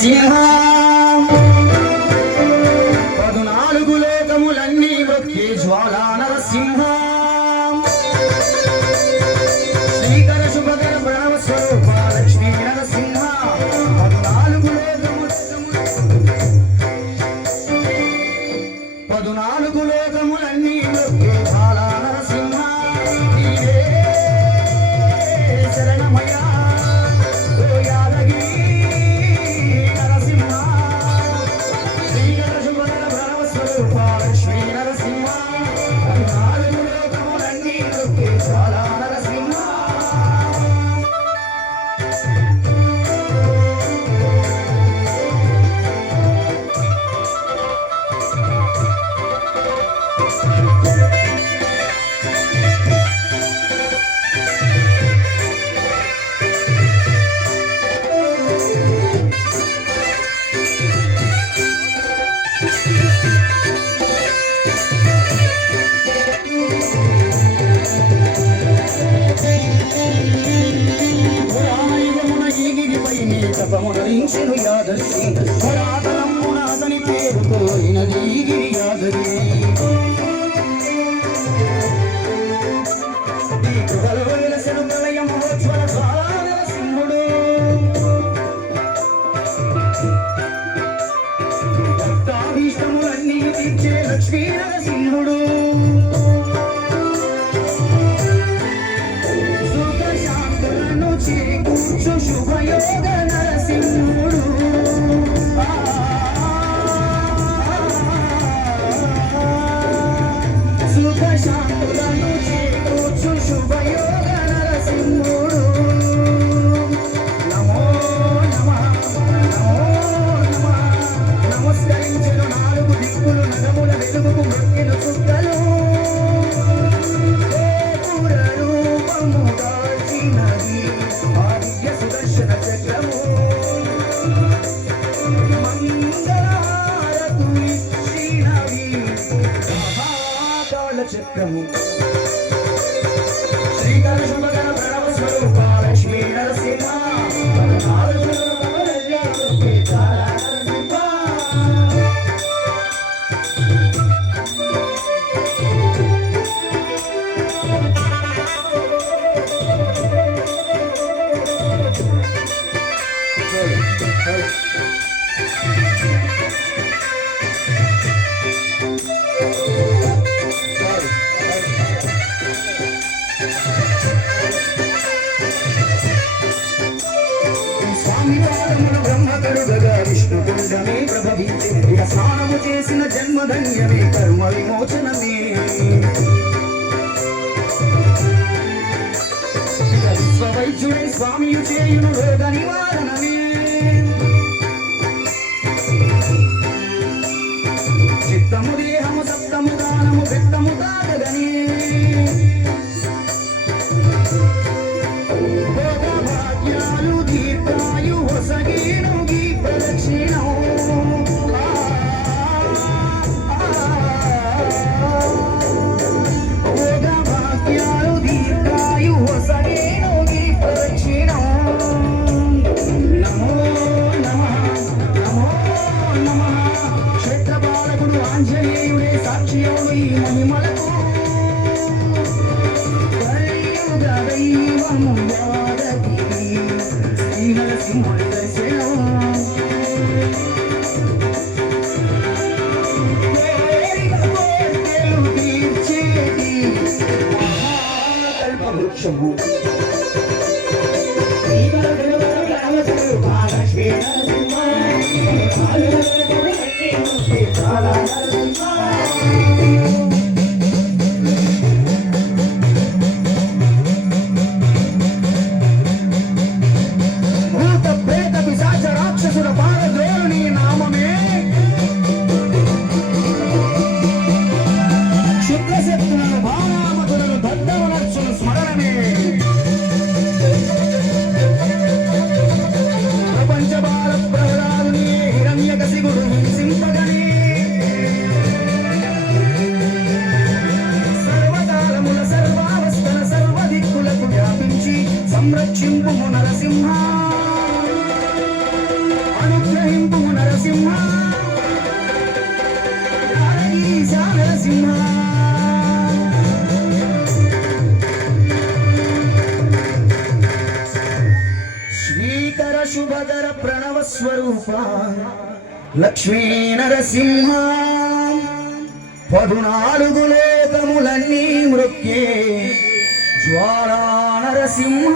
నరసింహ పదునాలుగు లోకములన్నీ మొక్కే జ్వాలా నరసింహ శ్రీకర శుభకర ప్రణవ స్వరూప లక్ష్మీ నరసింహ పదునాలుగు లోకములన్నీ మొక్కే జ్వాలా నరసింహ నీవే శరణమయ్యా ఓ యాదగిరి లక్ష్మీ నరసింహ నాలుగు లోకములన్నీ మొక్కే జ్వాలా నరసింహ తపమునరించెను యాదగిరి పురాతనమున అతని పేరుతో అయినది గిరి యాదగిరి వెలసెను ప్రళయ మహోజ్వల జ్వాలా నరసింహుడు భక్తాభీష్టములన్నీ తీర్చే లక్ష్మీ నరసింహుడు సుఖ శాంతులను చేకూర్చు శుభయోగ నరసింహుడు సుఖ శాంతులను చేకూర్చు శుభయోగ నరసింహుడు నమో నమః నమో నమః నమస్కరించెను నాలుగు దిక్కులు నగముల వెలుగుకు మొక్కెను చుక్కలు రూపము దాల్చినది ఆదిత్య సుదర్శన చక్రము మంగళహారతులిచ్చినవి మహాకాళ చక్రము శ్రీకర శుభకర ప్రణవ స్వరూప లక్ష్మీ నరసింహ నాలుగు లోకములన్నీ మొక్కే జ్వాలా నరసింహ స్వామి పాదములు బ్రహ్మ కరుగగా విష్ణు కుండమే ప్రభవించి ఇక స్నానము చేసిన జన్మధన్యమే కర్మ విమోచనమే విశ్వవైద్యుడై స్వామియు చేయును రోగ నివారణమే చిత్తము దేహము సప్తము దానము పెత్తము తాగగనే భోగభాగ్యాలు దీర్ఘాయు హొసగేను గీ ప్రదక్షిణం భోగభాగ్యాలు దీర్ఘాయు హొసగేను గీ ప్రదక్షిణం నమో నమః నమో నమః క్షేత్రపాలకుడు ఆంజనేయుడే సాక్షియోడు ఈ మహిమలకు కలియుగ దైవము యాదగిరి శ్రీ నరసింహుడి దర్శనం కోరిక కోర్కెలు తీర్చేది మహాకల్పవృక్షము లక్ష్మీ నరసింహ నాలుగు లోకములన్నీ మొక్కే జ్వాలా నరసింహ భూత ప్రేత పిశాచ రాక్షసుల పారద్రోలుని నామమే క్షుద్రశక్తులను భావనామతులను దద్దవనర్చును స్మరణమే ప్రపంచ బాల ప్రహ్లాదుని హిరణ్యకశిపుడు హింసింపగనే స్వరూప లక్ష్మీ నరసింహ 14 లోకములన్నీ మృక్కే జ్వాలా నరసింహ